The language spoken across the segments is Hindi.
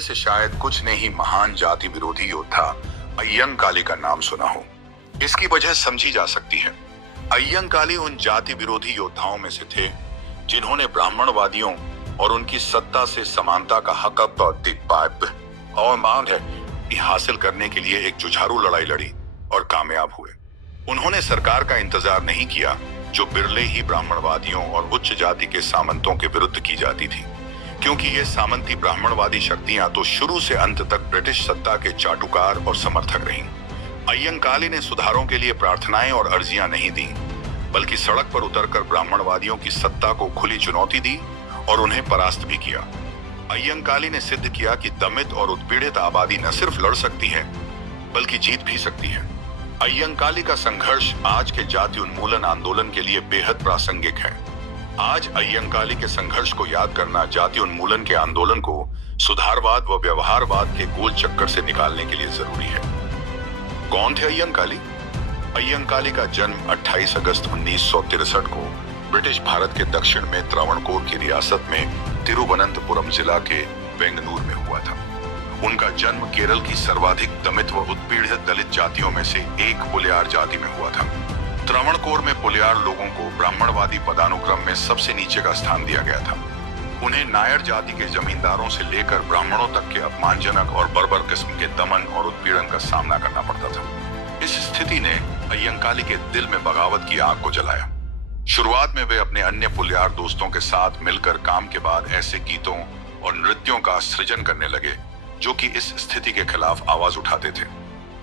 से शायद कुछ ने ही महान जाति विरोधी योद्धा अय्यंकाली का नाम सुना हो। इसकी वजह समझी जा सकती है। अय्यंकाली उन जाति विरोधी योद्धाओं में से थे जिन्होंने ब्राह्मणवादियों और उनकी सत्ता से समानता का हक और मांग है हासिल करने के लिए एक जुझारू लड़ाई लड़ी और कामयाब हुए। उन्होंने सरकार का इंतजार नहीं किया जो बिरले ही ब्राह्मणवादियों और उच्च जाति के सामंतों के विरुद्ध की जाती थी, क्योंकि ये सामंती ब्राह्मणवादी शक्तियां तो शुरू से अंत तक ब्रिटिश सत्ता के चाटुकार और समर्थक रहीं। अय्यंकाली ने सुधारों के लिए प्रार्थनाएं और अर्जियां नहीं दी, बल्कि सड़क पर उतरकर ब्राह्मणवादियों की सत्ता को खुली चुनौती दी और उन्हें परास्त भी किया। अय्यंकाली ने सिद्ध किया कि दमित और उत्पीड़ित आबादी न सिर्फ लड़ सकती है बल्कि जीत भी सकती है। अय्यंकाली का संघर्ष आज के जाति उन्मूलन आंदोलन के लिए बेहद प्रासंगिक है। आज अय्यंकाली के संघर्ष को याद करना जाति उन्मूलन के आंदोलन को सुधारवाद व व्यवहारवाद के गोल चक्कर से निकालने के लिए जरूरी है। कौन थे अय्यंकाली? अय्यंकाली का जन्म 28 अगस्त 1963 को ब्रिटिश भारत के दक्षिण में त्रावणकोर की रियासत में तिरुवनंतपुरम जिला के वेंगनूर में हुआ था। उनका जन्म केरल की सर्वाधिक दमित व उत्पीड़ित दलित जातियों में से एक पुलियार जाति में हुआ था। त्रावणकोर में पुलियार लोगों को ब्राह्मणवादी पदानुक्रम में सबसे नीचे का स्थान दिया गया था। उन्हें नायर जाति के जमींदारों से लेकर ब्राह्मणों तक के अपमानजनक और बर्बर किस्म के दमन और उत्पीड़न का सामना करना पड़ता था। इस स्थिति ने अय्यंकाली के दिल में बगावत की आग को जलाया। शुरुआत में वे अपने अन्य पुलियार दोस्तों के साथ मिलकर काम के बाद ऐसे गीतों और नृत्यों का सृजन करने लगे जो कि इस स्थिति के खिलाफ आवाज उठाते थे।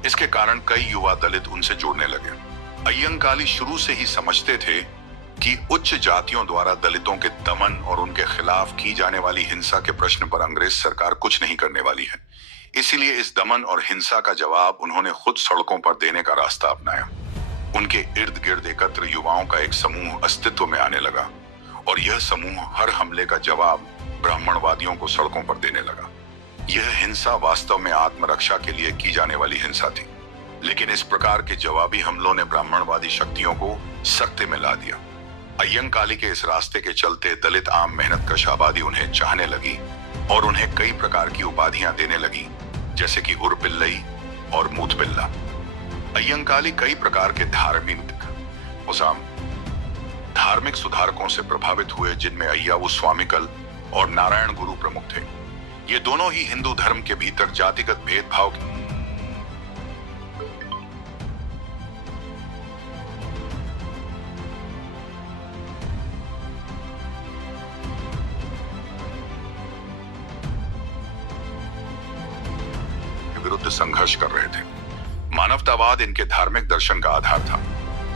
इसके कारण कई युवा दलित उनसे जुड़ने लगे। अय्यंकाली शुरू से ही समझते थे कि उच्च जातियों द्वारा दलितों के दमन और उनके खिलाफ की जाने वाली हिंसा के प्रश्न पर अंग्रेज सरकार कुछ नहीं करने वाली है। इसीलिए इस दमन और हिंसा का जवाब उन्होंने खुद सड़कों पर देने का रास्ता अपनाया। उनके इर्द गिर्द एकत्र युवाओं का एक समूह अस्तित्व में आने लगा और यह समूह हर हमले का जवाब ब्राह्मणवादियों को सड़कों पर देने लगा। यह हिंसा वास्तव में आत्मरक्षा के लिए की जाने वाली हिंसा थी, लेकिन इस प्रकार के जवाबी हमलों ने ब्राह्मणवादी शक्तियों को सख्ते में ला दिया। अय्यंकाली के इस रास्ते के चलते दलित आम मेहनतकश आबादी उन्हें चाहने लगी और उन्हें कई प्रकार की उपाधियां देने लगी, जैसे कि उर्पिल्लई और मूथपिल्ला। अय्यंकाली कई प्रकार के धार्मिक सुधारकों से प्रभावित हुए, जिनमें अय्यावु स्वामिकल और नारायण गुरु प्रमुख थे। ये दोनों ही हिंदू धर्म के भीतर जातिगत भेदभाव के विरुद्ध संघर्ष कर रहे थे। मानवतावाद इनके धार्मिक दर्शन का आधार था।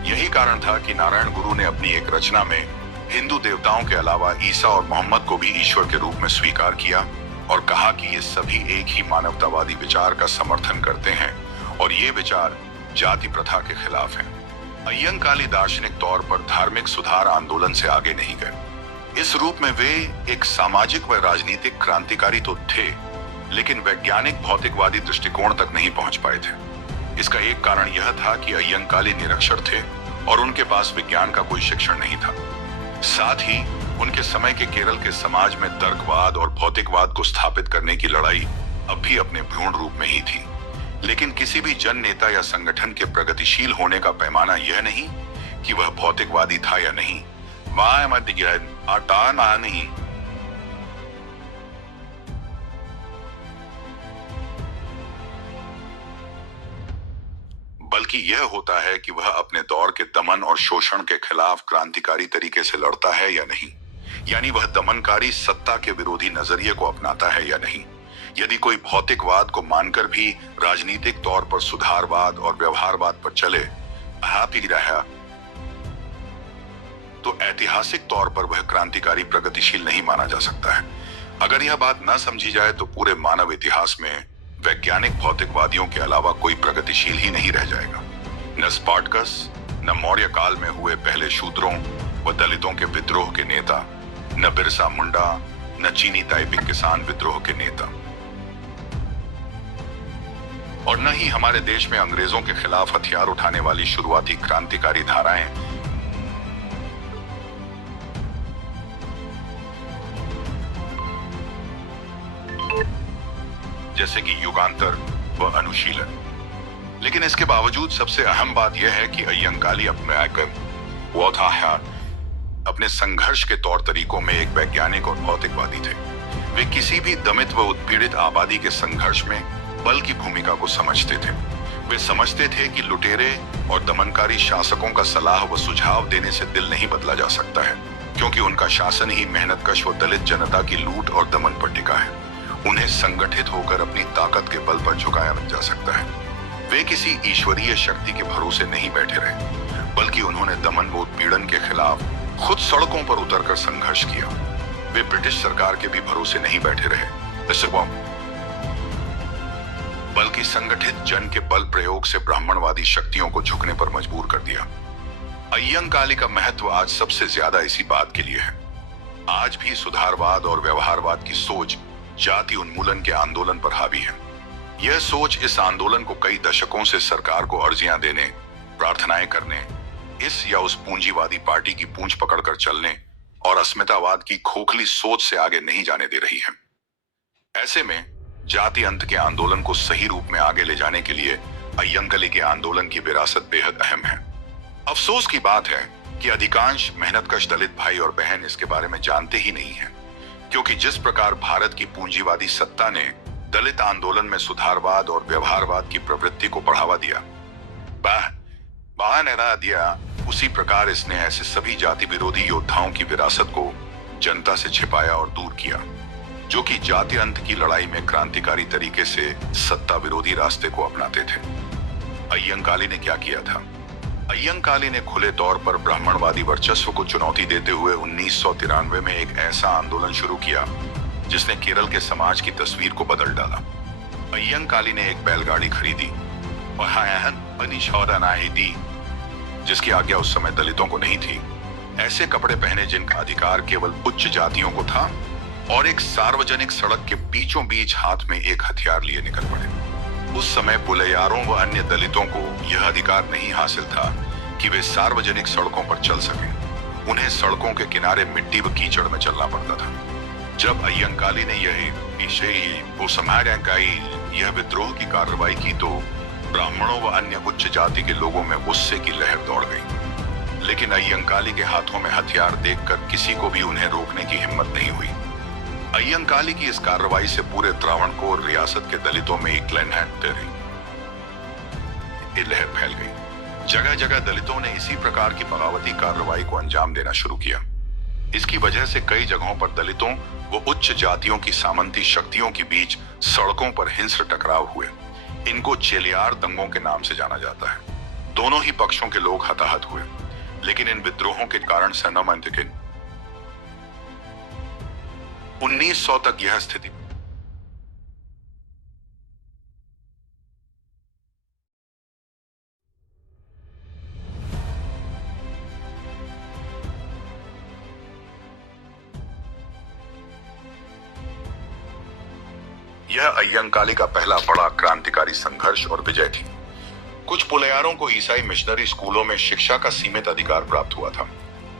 यही कारण था कि नारायण गुरु ने अपनी एक रचना में हिंदू देवताओं के अलावा ईसा और मोहम्मद को भी ईश्वर के रूप में स्वीकार किया और कहा कि ये सभी एक ही मानवतावादी विचार का समर्थन करते हैं और ये विचार जाति प्रथा के खिलाफ है। अय्यंकाली दार्शनिक तौर पर धार्मिक सुधार आंदोलन से आगे नहीं गए। इस रूप में वे एक सामाजिक व राजनीतिक क्रांतिकारी तो थे, लेकिन वैज्ञानिक भौतिकवादी दृष्टिकोण तक नहीं पहुंच पाए थे। इसका एक कारण यह था कि अय्यंकाली निरक्षर थे और उनके पास विज्ञान का कोई शिक्षण नहीं था। साथ ही उनके समय के केरल के समाज में तर्कवाद और भौतिकवाद को स्थापित करने की लड़ाई अब भी अपने भ्रूण रूप में ही थी। लेकिन किसी भी जन नेता या संगठन के प्रगतिशील होने का पैमाना यह नहीं कि वह भौतिकवादी था या नहीं, नहीं बल्कि यह होता है कि वह अपने दौर के दमन और शोषण के खिलाफ क्रांतिकारी तरीके से लड़ता है या नहीं, यानी वह दमनकारी सत्ता के विरोधी नजरिए को अपनाता है या नहीं। यदि कोई भौतिकवाद को मानकर भी राजनीतिक तौर पर सुधारवाद और व्यवहारवाद पर चले रहा, तो ऐतिहासिक तौर पर वह क्रांतिकारी प्रगतिशील नहीं माना जा सकता है। अगर यह बात न समझी जाए तो पूरे मानव इतिहास में वैज्ञानिक भौतिकवादियों के अलावा कोई प्रगतिशील ही नहीं रह जाएगा। न स्पार्टकस, न मौर्य काल में हुए पहले शूद्रों व दलितों के विद्रोह के नेता, न बिरसा मुंडा, न चीनी ताइपी किसान विद्रोह के नेता, और न ही हमारे देश में अंग्रेजों के खिलाफ हथियार उठाने वाली शुरुआती क्रांतिकारी धाराएं जैसे कि युगांतर व अनुशीलन। लेकिन इसके बावजूद सबसे अहम बात यह है कि अय्यंकाली अपने संघर्ष के तौर तरीकों में एक वैज्ञानिक और भौतिकवादी थे। वे किसी भी दमित व उत्पीड़ित आबादी के संघर्ष में बल की भूमिका को समझते थे। वे समझते थे कि लुटेरे और दमनकारी शासकों का सलाह व सुझाव देने से दिल नहीं बदला जा सकता है, क्योंकि उनका शासन ही मेहनतकश व दलित जनता की लूट और दमन पर टिका है। उन्हें संगठित होकर अपनी ताकत के बल पर झुकाया जा सकता है। वे किसी ईश्वरीय शक्ति के भरोसे नहीं बैठे रहे, बल्कि उन्होंने दमन व उत्पीड़न के खिलाफ खुद सड़कों पर उतरकर संघर्ष किया। वे ब्रिटिश सरकार के भी भरोसे नहीं बैठे रहे, बल्कि संगठित जन के बल प्रयोग से ब्राह्मणवादी शक्तियों को झुकने पर मजबूर कर दिया। अय्यंकाली का महत्व आज सबसे ज्यादा इसी बात के लिए है। आज भी सुधारवाद और व्यवहारवाद की सोच जाति उन्मूलन के आंदोलन पर हावी है। यह सोच इस आंदोलन को कई दशकों से सरकार को अर्जियां देने, प्रार्थनाएं करने, इस या उस पूंजीवादी पार्टी की पूंछ पकड़कर चलने और अस्मितावाद की खोखली सोच से आगे नहीं जाने दे रही है। ऐसे में जाति अंत के आंदोलन को सही रूप में आगे ले जाने के लिए अय्यंकाली के आंदोलन की विरासत बेहद अहम है। अफसोस की बात है कि अधिकांश मेहनतकश दलित भाई और बहन इसके बारे में जानते ही नहीं है, क्योंकि जिस प्रकार भारत की पूंजीवादी सत्ता ने दलित आंदोलन में सुधारवाद और व्यवहारवाद की प्रवृत्ति को बढ़ावा दिया, उसी प्रकार इसने ऐसे सभी जाति विरोधी योद्धाओं की विरासत को जनता से छिपाया और दूर किया, जो कि जाति अंत की लड़ाई में क्रांतिकारी तरीके से सत्ता विरोधी रास्ते को अपनाते थे। अय्यंकाली ने क्या किया था? अय्यंकाली ने खुले तौर पर ब्राह्मणवादी वर्चस्व को चुनौती देते हुए 1993 में एक ऐसा आंदोलन शुरू किया जिसने केरल के समाज की तस्वीर को बदल डाला। अय्यंकाली ने एक बैलगाड़ी खरीदी और जिसकी आज्ञा उस समय दलितों को नहीं थी, ऐसे कपड़े पहने जिनका अधिकार केवल उच्च जातियों को था, और एक सार्वजनिक सड़क के बीचों बीच हाथ में एक हथियार लिए निकल पड़े। उस समय पुलैयारों व अन्य दलितों को यह अधिकार नहीं हासिल था कि वे सार्वजनिक सड़कों पर चल सकें। उन्हें सड़कों के किनारे मिट्टी व कीचड़ में चलना पड़ता था। जब अय्यंकाली ने यह विद्रोह की कार्रवाई की तो ब्राह्मणों व अन्य उच्च जाति के लोगों में गुस्से की लहर दौड़ गई, लेकिन अय्यंकाली के हाथों में हथियार देखकर किसी को भी उन्हें रोकने की हिम्मत नहीं हुई। अय्यंकाली की इस कार्रवाई से पूरे त्रावणकोर रियासत के दलितों में एक लहर फैल गई। जगह जगह दलितों ने इसी प्रकार की बगावती कार्रवाई को अंजाम देना शुरू किया। इसकी वजह से कई जगहों पर दलितों व उच्च जातियों की सामंती शक्तियों के बीच सड़कों पर हिंस्र टकराव हुए। इनको चेलियार दंगों के नाम से जाना जाता है। दोनों ही पक्षों के लोग हताहत हुए, लेकिन इन विद्रोहों के कारण 1900 तक यह स्थिति यह अय्यंकाली का पहला बड़ा क्रांतिकारी संघर्ष और विजय थी। कुछ पुलैयारों को ईसाई मिशनरी स्कूलों में शिक्षा का सीमित अधिकार प्राप्त हुआ था,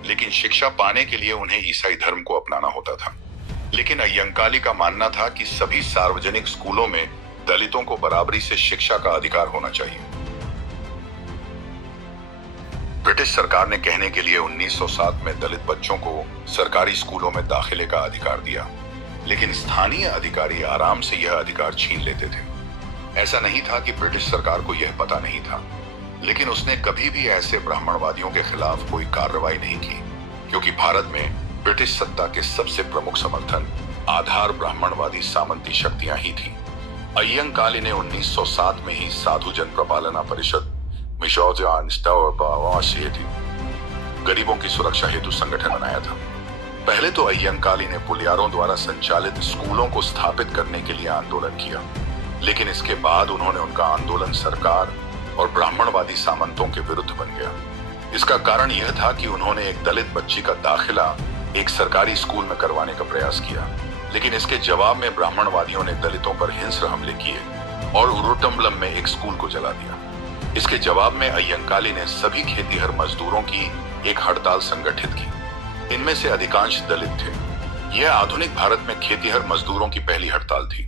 लेकिन शिक्षा पाने के लिए उन्हें ईसाई धर्म को अपनाना होता था। लेकिन अय्यंकाली का मानना था कि सभी सार्वजनिक स्कूलों में दलितों को बराबरी से शिक्षा का अधिकार होना चाहिए। ब्रिटिश सरकार ने कहने के लिए 1907 में दलित बच्चों को सरकारी स्कूलों में दाखिले का अधिकार दिया, लेकिन स्थानीय अधिकारी आराम से यह अधिकार छीन लेते थे। ऐसा नहीं था कि ब्रिटिश सरकार को यह पता नहीं था, लेकिन उसने कभी भी ऐसे ब्राह्मणवादियों के खिलाफ कोई कार्रवाई नहीं की, क्योंकि भारत में ब्रिटिश सत्ता के सबसे प्रमुख समर्थन आधार ब्राह्मणवादी सामंती शक्तियां ही थी। अय्यंकाली ने 1907 में ही साधु जन प्रपालना परिषद गरीबों की सुरक्षा हेतु संगठन बनाया था। पहले तो अय्यंकाली ने पुलियारों द्वारा संचालित स्कूलों को स्थापित करने के लिए आंदोलन किया, लेकिन इसके बाद उन्होंने उनका आंदोलन सरकार और ब्राह्मणवादी सामंतों के विरुद्ध बन गया। इसका कारण यह था कि उन्होंने एक दलित बच्ची का दाखिला एक सरकारी स्कूल में करवाने का प्रयास किया, लेकिन इसके जवाब में ब्राह्मणवादियों ने दलितों पर हिंस्र हमले किए और उरुटम्बलम में एक स्कूल को जला दिया। इसके जवाब में अय्यंकाली ने सभी खेतीहर मजदूरों की एक हड़ताल संगठित की। इनमें से अधिकांश दलित थे। यह आधुनिक भारत में खेतीहर मजदूरों की पहली हड़ताल थी।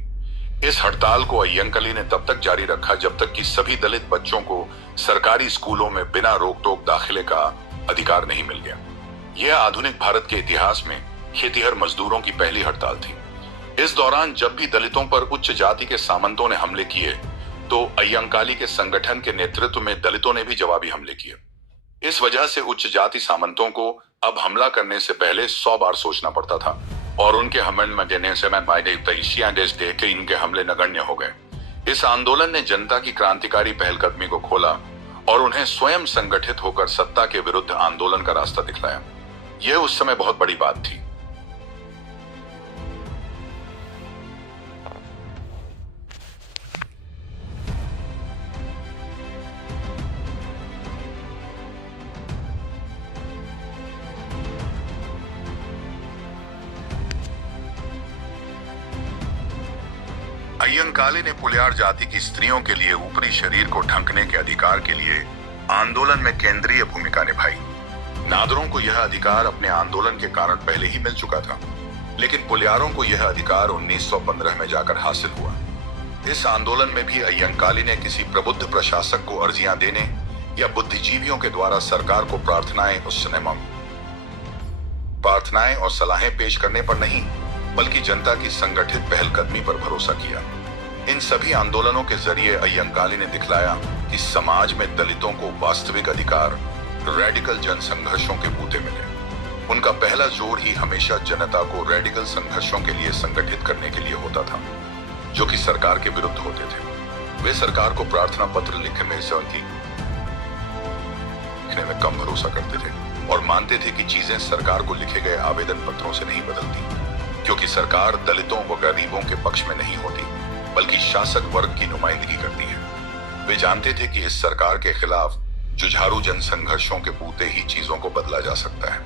इस हड़ताल को अय्यंकली ने तब तक जारी रखा जब तक कि सभी दलित बच्चों को सरकारी स्कूलों में बिना रोक टोक दाखिले का अधिकार नहीं मिल गया। यह आधुनिक भारत के इतिहास में खेतीहर मजदूरों की पहली हड़ताल थी। इस दौरान जब भी दलितों पर उच्च जाति के सामंतों ने हमले किए तो अय्यंकाली के संगठन के नेतृत्व में दलितों ने भी जवाबी हमले किए। इस वजह से उच्च जाति सामंतों को अब हमला करने से पहले 100 बार सोचना पड़ता था और उनके हमले में देने से के इनके हमले नगण्य हो गए। इस आंदोलन ने जनता की क्रांतिकारी पहलकदमी को खोला और उन्हें स्वयं संगठित होकर सत्ता के विरुद्ध आंदोलन का रास्ता दिखलाया। यह उस समय बहुत बड़ी बात थी। अय्यंकाली ने पुलियार जाति की स्त्रियों के लिए ऊपरी शरीर को ढकने के अधिकार के लिए आंदोलन में केंद्रीय भूमिका निभाई। नादरों को यह अधिकार अपने आंदोलन के कारण पहले ही मिल चुका था, लेकिन पुलियारों को यह अधिकार 1915 में जाकर हासिल हुआ। इस आंदोलन में भी अय्यंकाली ने किसी प्रबुद्ध प्रशासक को अर्जियां देने या बुद्धिजीवियों के द्वारा सरकार को प्रार्थनाएं और सलाहें पेश करने पर नहीं, बल्कि जनता की संगठित पहलकदमी पर भरोसा किया। इन सभी आंदोलनों के जरिए अय्यंकाली ने दिखलाया कि समाज में दलितों को वास्तविक अधिकार रेडिकल जन संघर्षों के बूते मिले। उनका पहला जोर ही हमेशा जनता को रेडिकल संघर्षों के लिए संगठित करने के लिए होता था, जो कि सरकार के विरुद्ध होते थे। वे सरकार को प्रार्थना पत्र लिखने में कम भरोसा करते थे और मानते थे कि चीजें सरकार को लिखे गए आवेदन पत्रों से नहीं बदलती, क्योंकि सरकार दलितों व गरीबों के पक्ष में नहीं होती, बल्कि शासक वर्ग की नुमाइंदगी करती है। वे जानते थे कि इस सरकार के खिलाफ जुझारू जन संघर्षों के बूते ही चीजों को बदला जा सकता है।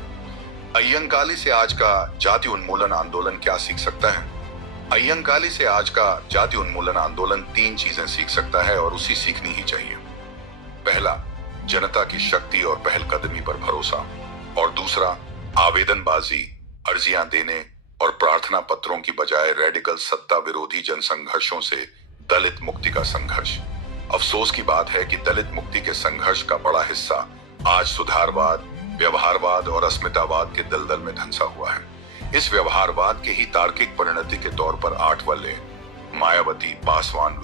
अय्यंकाली से आज का जाति उन्मूलन आंदोलन क्या सीख सकता है? अय्यंकाली से आज का जाति उन्मूलन आंदोलन 3 चीजें सीख सकता है और उसी सीखनी ही चाहिए। पहला, जनता की शक्ति और पहलकदमी पर भरोसा, और दूसरा, आवेदनबाजी, अर्जियां देने और प्रार्थना पत्रों की बजाय रेडिकल सत्ता विरोधी जनसंघर्षों से दलित मुक्ति का संघर्ष। अफसोस की बात है कि दलित मुक्ति के संघर्ष का बड़ा हिस्सा आज सुधारवाद, व्यवहारवाद और अस्मितावाद के दलदल में धंसा हुआ है। इस व्यवहारवाद के ही तार्किक परिणति के तौर पर 8 वल्ले, मायावती, पासवान,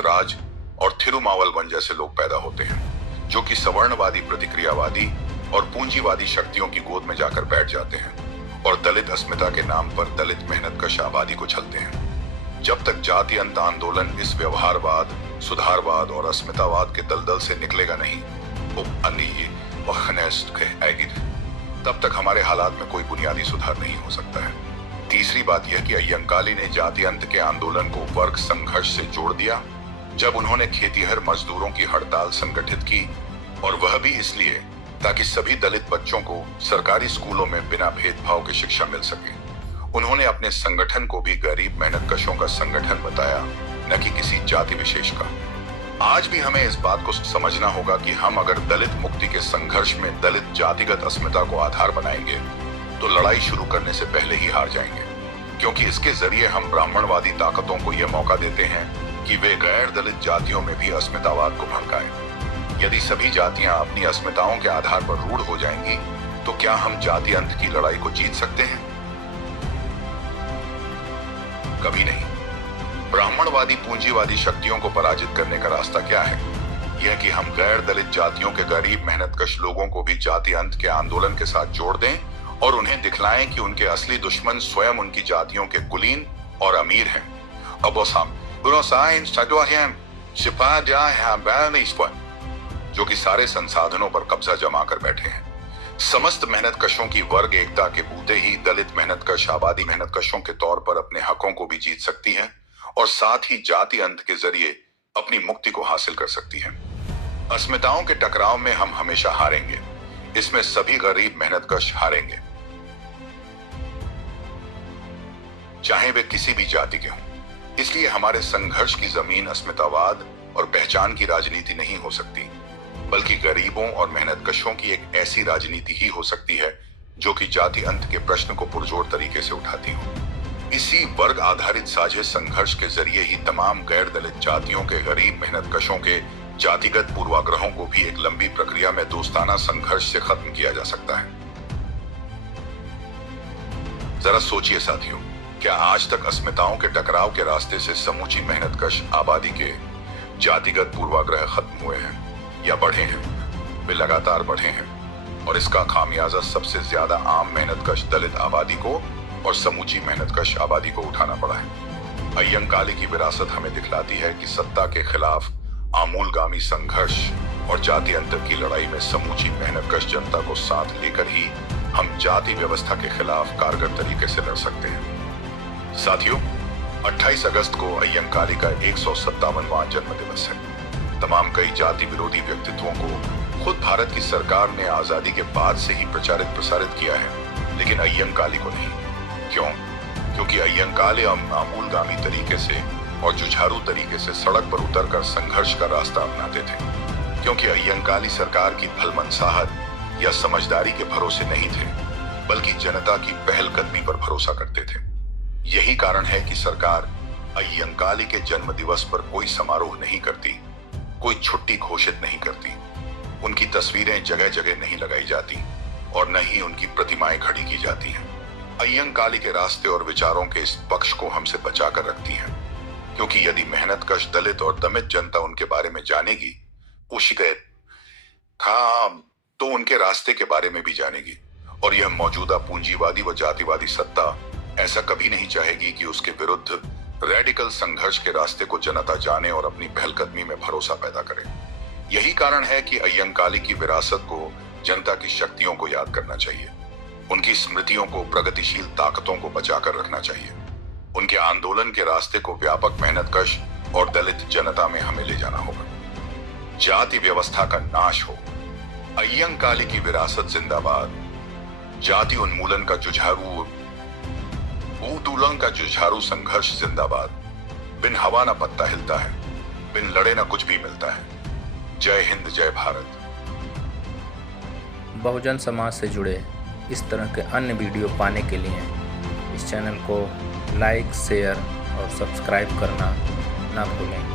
राज और थिरुमावलवन जैसे लोग पैदा होते हैं, जो कि सवर्णवादी, प्रतिक्रियावादी और पूंजीवादी शक्तियों की गोद में जाकर बैठ जाते हैं और दलित अस्मिता के नाम पर दलित मेहनतकश आबादी को छलते हैं। जब तक जाति अंत आंदोलन इस व्यवहारवाद, सुधारवाद और अस्मितावाद के दलदल से निकलेगा नहीं, तब तक हमारे हालात में कोई बुनियादी सुधार नहीं हो सकता है। तीसरी बात यह कि अय्यंकाली ने जाति अंत के आंदोलन को वर्ग संघर्ष से जोड़ दिया जब उन्होंने खेतीहर मजदूरों की हड़ताल संगठित की, और वह भी इसलिए ताकि सभी दलित बच्चों को सरकारी स्कूलों में बिना भेदभाव की शिक्षा मिल सके। उन्होंने अपने संगठन को भी गरीब मेहनतकशों का संगठन बताया, न कि किसी जाति विशेष का। आज भी हमें इस बात को समझना होगा कि हम अगर दलित मुक्ति के संघर्ष में दलित जातिगत अस्मिता को आधार बनाएंगे तो लड़ाई शुरू करने से पहले ही हार जाएंगे, क्योंकि इसके जरिए हम ब्राह्मणवादी ताकतों को यह मौका देते हैं कि वे गैर दलित जातियों में भी अस्मितावाद को भड़काएं। यदि सभी जातियां अपनी अस्मिताओं के आधार पर रूढ़ हो जाएंगी तो क्या हम जाति अंत की लड़ाई को जीत सकते हैं? कभी नहीं। ब्राह्मणवादी पूंजीवादी शक्तियों को पराजित करने का रास्ता क्या है? यह कि हम गैर दलित जातियों के गरीब मेहनतकश लोगों को भी जाति अंत के आंदोलन के साथ जोड़ दें और उन्हें दिखलाएं कि उनके असली दुश्मन स्वयं उनकी जातियों के कुलीन और अमीर हैं। जो कि सारे संसाधनों पर कब्जा जमा कर बैठे हैं। समस्त मेहनतकशों की वर्ग एकता के बूते ही दलित मेहनतकश आबादी मेहनतकशों के तौर पर अपने हकों को भी जीत सकती है और साथ ही जाति अंत के जरिए अपनी मुक्ति को हासिल कर सकती है। अस्मिताओं के टकराव में हम हमेशा हारेंगे। इसमें सभी गरीब मेहनतकश हारेंगे, चाहे वे किसी भी जाति के हों। इसलिए हमारे संघर्ष की जमीन अस्मितावाद और पहचान की राजनीति नहीं हो सकती, बल्कि गरीबों और मेहनतकशों की एक ऐसी राजनीति ही हो सकती है जो कि जाति अंत के प्रश्न को पुरजोर तरीके से उठाती हो। इसी वर्ग आधारित साझे संघर्ष के जरिए ही तमाम गैर दलित जातियों के गरीब मेहनतकशों के जातिगत पूर्वाग्रहों को भी एक लंबी प्रक्रिया में दोस्ताना संघर्ष से खत्म किया जा सकता है। जरा सोचिए साथियों, क्या आज तक अस्मिताओं के टकराव के रास्ते से समूची मेहनतकश आबादी के जातिगत पूर्वाग्रह खत्म हुए हैं या बढ़े हैं? वे लगातार बढ़े हैं और इसका खामियाजा सबसे ज्यादा आम मेहनतकश दलित आबादी को और समूची मेहनतकश आबादी को उठाना पड़ा है। अय्यंकाली की विरासत हमें दिखलाती है कि सत्ता के खिलाफ आमूलगामी संघर्ष और जाति अंतर की लड़ाई में समूची मेहनतकश जनता को साथ लेकर ही हम जाति व्यवस्था के खिलाफ कारगर तरीके से लड़ सकते हैं। साथियों, 28 अगस्त को अय्यंकाली का 157वां जन्म दिवस है। तमाम कई जाति विरोधी व्यक्तित्वों को खुद भारत की सरकार ने आजादी के बाद से ही प्रचारित प्रसारित किया है, लेकिन अय्यंकाली को नहीं। क्यों? क्योंकि अय्यंकाली आमूलगामी तरीके से और जुझारू तरीके से सड़क पर उतरकर संघर्ष का रास्ता अपनाते थे। क्योंकि अय्यंकाली सरकार की भलमनसाहत या समझदारी के भरोसे नहीं थे, बल्कि जनता की पहलकदमी पर भरोसा करते थे। यही कारण है कि सरकार अय्यंकाली के जन्म दिवस पर कोई समारोह नहीं करती, कोई छुट्टी घोषित नहीं करती, उनकी तस्वीरें जगह जगह नहीं लगाई जाती और न ही उनकी प्रतिमाएं खड़ी की जाती हैं। अय्यंकाली के रास्ते और विचारों के इस पक्ष को हमसे बचाकर रखती हैं, क्योंकि यदि मेहनतकश दलित और दमित जनता उनके बारे में जानेगी, तो उनके रास्ते के बारे में भी जानेगी। और यह मौजूदा पूंजीवादी व जातिवादी सत्ता ऐसा कभी नहीं चाहेगी कि उसके विरुद्ध रेडिकल संघर्ष के रास्ते को जनता जाने और अपनी पहलकदमी में भरोसा पैदा करे। यही कारण है कि अय्यंकाली की विरासत को जनता की शक्तियों को याद करना चाहिए, उनकी स्मृतियों को, प्रगतिशील ताकतों को बचाकर रखना चाहिए। उनके आंदोलन के रास्ते को व्यापक मेहनतकश और दलित जनता में हमें ले जाना होगा। जाति व्यवस्था का नाश हो, अय्यंकाली की विरासत जिंदाबाद। जाति उन्मूलन का जुझारू संघर्ष जिंदाबाद। बिन हवा न पत्ता हिलता है, बिन लड़े न कुछ भी मिलता है। जय हिंद, जय भारत। बहुजन समाज से जुड़े इस तरह के अन्य वीडियो पाने के लिए इस चैनल को लाइक, शेयर और सब्सक्राइब करना ना भूलें।